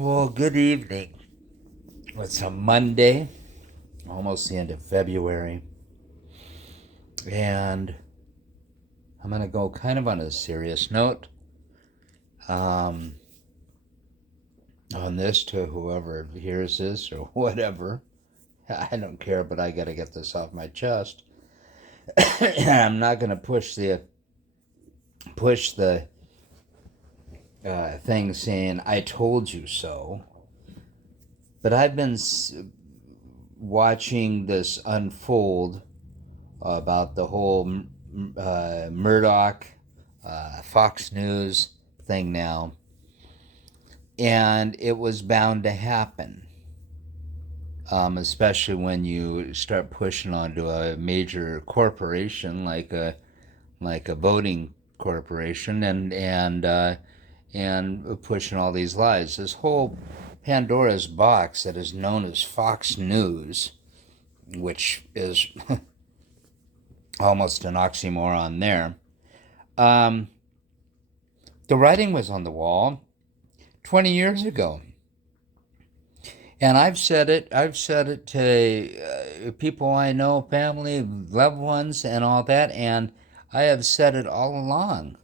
Well, good evening. It's a Monday, almost the end of February, and I'm going to go kind of on a serious note um, on this to whoever hears this or whatever. I don't care, but I got to get this off my chest. I'm not going to push the thing saying "I told you so," but I've been watching this unfold about the whole Murdoch, Fox News thing now, and it was bound to happen. Especially when you start pushing onto a major corporation like a voting corporation and pushing all these lies. This whole Pandora's box that is known as Fox News, which is almost an oxymoron there. Um, the writing was on the wall 20 years ago. And I've said it to people I know, family, loved ones, and all that. And I have said it all along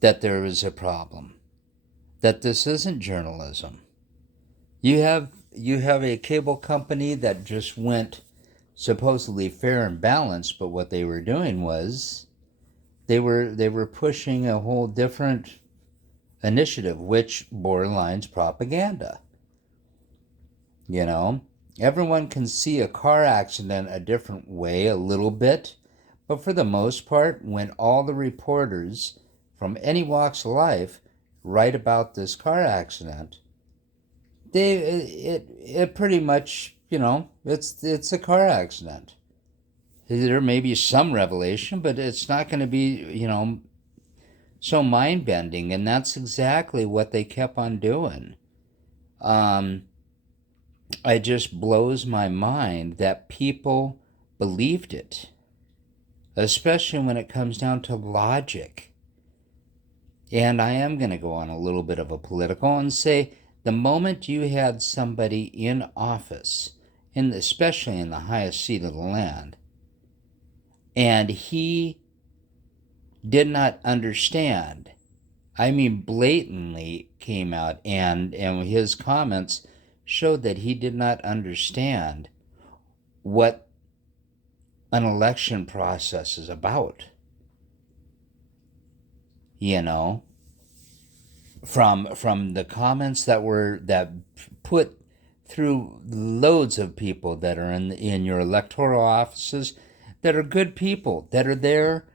that there is a problem, that this isn't journalism. You have a cable company that just went supposedly fair and balanced, but what they were doing was they were pushing a whole different initiative, which borderlines propaganda. You know, everyone can see a car accident a different way, a little bit, but for the most part, when all the reporters from any walks of life write about this car accident, it pretty much, it's a car accident. There may be some revelation, but it's not going to be, so mind bending, and that's exactly what they kept on doing. Um, it just blows my mind that people believed it, especially when it comes down to logic. And I am going to go on a little bit of a political and say the moment you had somebody in office, especially in the highest seat of the land, and he did not understand, I mean, blatantly came out, and his comments showed that he did not understand what an election process is about. You know, from the comments that put through loads of people that are in your electoral offices, that are good people, that are there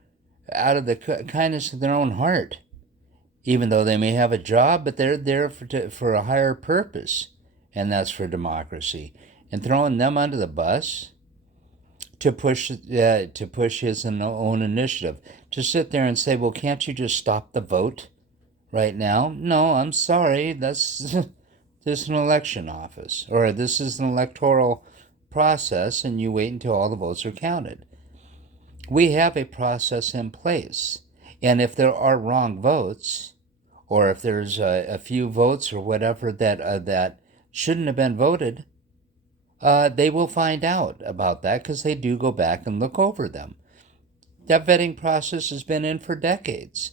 out of the kindness of their own heart, even though they may have a job, but they're there for a higher purpose, and that's for democracy. And throwing them under the bus to push his own initiative, to sit there and say, "Well, can't you just stop the vote right now?" No, I'm sorry. That's this is an election office, or this is an electoral process, and you wait until all the votes are counted. We have a process in place, and if there are wrong votes, or if there's a few votes or whatever that shouldn't have been voted, they will find out about that because they do go back and look over them. That vetting process has been in for decades.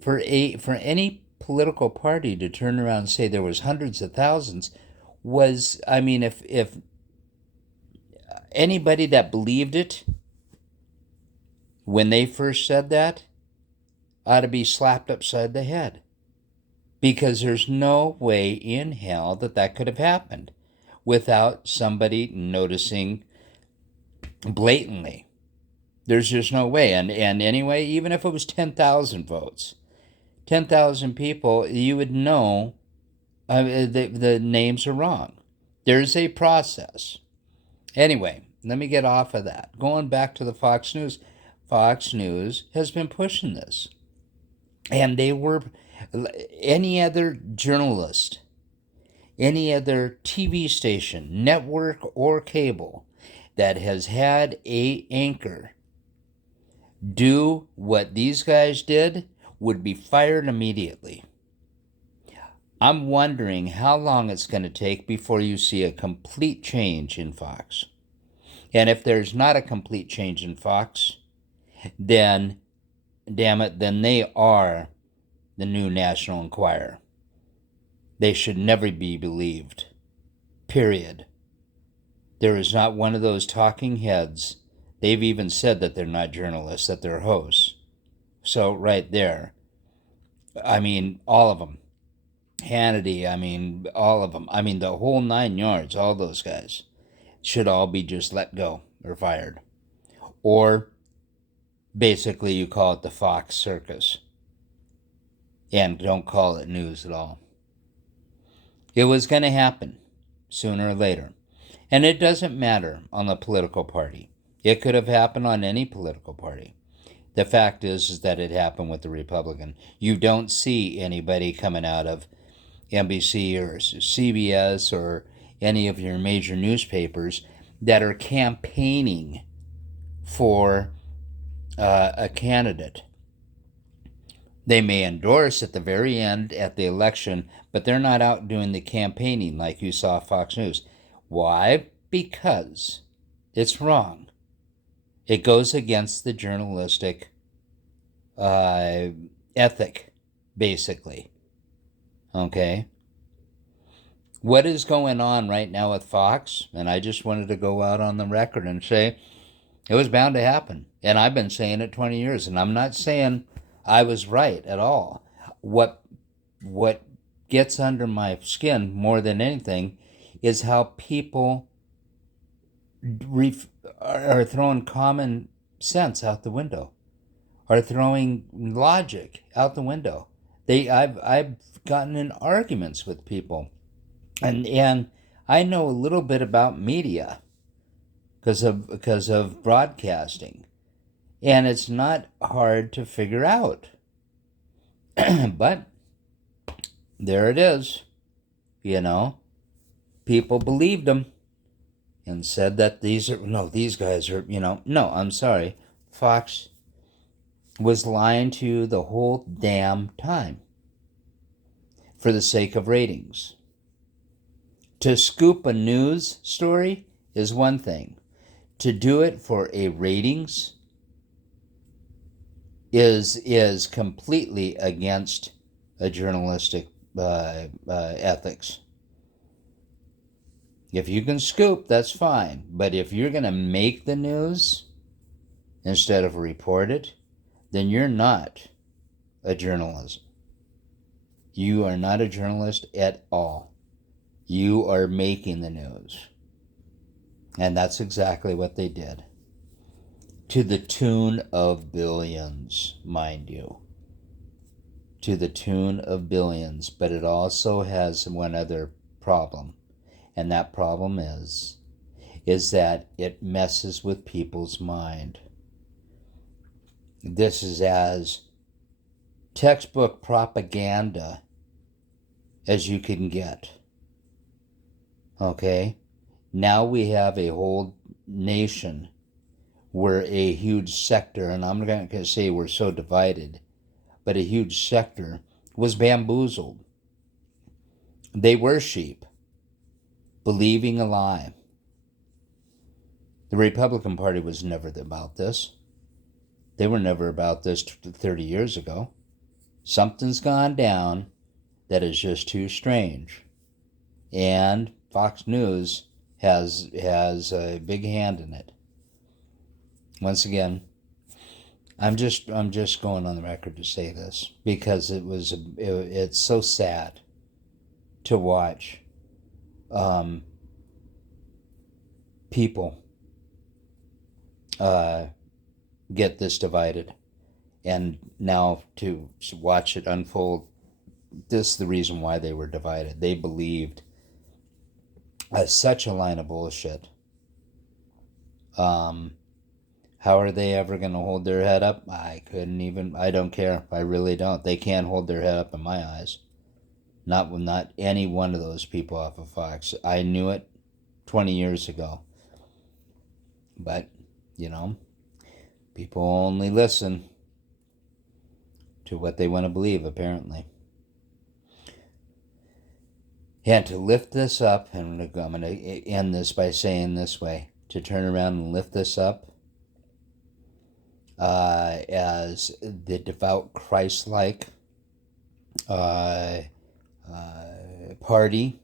For any political party to turn around and say there was hundreds of thousands was, I mean, if anybody that believed it when they first said that ought to be slapped upside the head, because there's no way in hell that that could have happened without somebody noticing blatantly. There's just no way. And anyway, even if it was 10,000 votes, 10,000 people, you would know the names are wrong. There's a process. Anyway, let me get off of that. Going back to the Fox News, Fox News has been pushing this. And they were, any other journalist, any other TV station, network, or cable that has had a anchor do what these guys did would be fired immediately. I'm wondering how long it's going to take before you see a complete change in Fox. And if there's not a complete change in Fox, then, damn it, then they are the new National Enquirer. They should never be believed. Period. There is not one of those talking heads. They've even said that they're not journalists, that they're hosts. So, right there, I mean, all of them. Hannity, I mean, all of them. I mean, the whole 9 yards, all those guys should all be just let go or fired. Or basically, you call it the Fox circus and don't call it news at all. It was going to happen sooner or later. And it doesn't matter on the political party. It could have happened on any political party. The fact is that it happened with the Republican. You don't see anybody coming out of NBC or CBS or any of your major newspapers that are campaigning for a candidate. They may endorse at the very end at the election, but they're not out doing the campaigning like you saw Fox News. Why? Because it's wrong. It goes against the journalistic ethic, basically. Okay? What is going on right now with Fox? And I just wanted to go out on the record and say it was bound to happen. And I've been saying it 20 years, and I'm not saying I was right at all. What gets under my skin more than anything is how people are throwing common sense out the window, are throwing logic out the window. I've gotten in arguments with people, and I know a little bit about media because of broadcasting, and it's not hard to figure out. But there it is, people believed them and said that these guys are, no, I'm sorry. Fox was lying to you the whole damn time for the sake of ratings. To scoop a news story is one thing. To do it for a ratings is completely against a journalistic ethics. If you can scoop, that's fine. But if you're going to make the news instead of report it, then you're not a journalist. You are not a journalist at all. You are making the news. And that's exactly what they did. To the tune of billions, mind you. To the tune of billions. But it also has one other problem. And that problem is that it messes with people's mind. This is as textbook propaganda as you can get. Okay? Now we have a whole nation where a huge sector, and I'm not going to say we're so divided, but a huge sector was bamboozled. They were sheep, believing a lie. The Republican Party was never about this. They were never about this 30 years ago. Something's gone down that is just too strange. And Fox News has a big hand in it. Once again, I'm just going on the record to say this because it's so sad to watch people get this divided, and now to watch it unfold. This is the reason why they were divided. They believed such a line of bullshit. How are they ever going to hold their head up? I don't care. I really don't. They can't hold their head up in my eyes. Not any one of those people off of Fox. I knew it 20 years ago. But, people only listen to what they want to believe, apparently. And to lift this up, and I'm going to end this by saying this way, to turn around and lift this up as the devout Christ-like uh, party,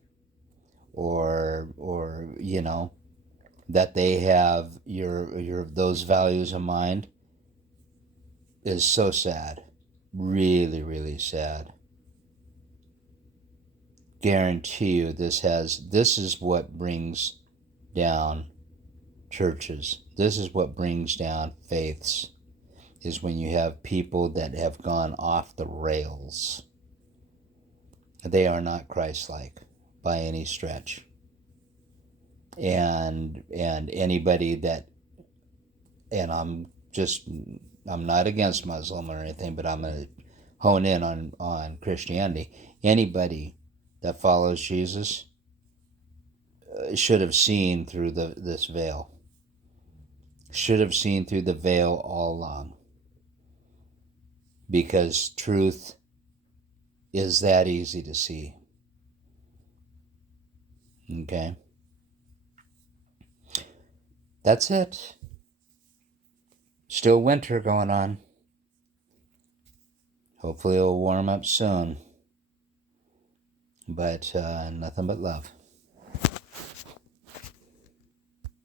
or that they have your those values in mind, is so sad, really, really sad. Guarantee you, this is what brings down churches. This is what brings down faiths, is when you have people that have gone off the rails. They are not Christ-like by any stretch. And anybody that, and I'm not against Muslim or anything, but I'm going to hone in on Christianity. Anybody that follows Jesus should have seen through this veil. Should have seen through the veil all along. Because truth is that easy to see. Okay? That's it. Still winter going on. Hopefully it'll warm up soon. But nothing but love.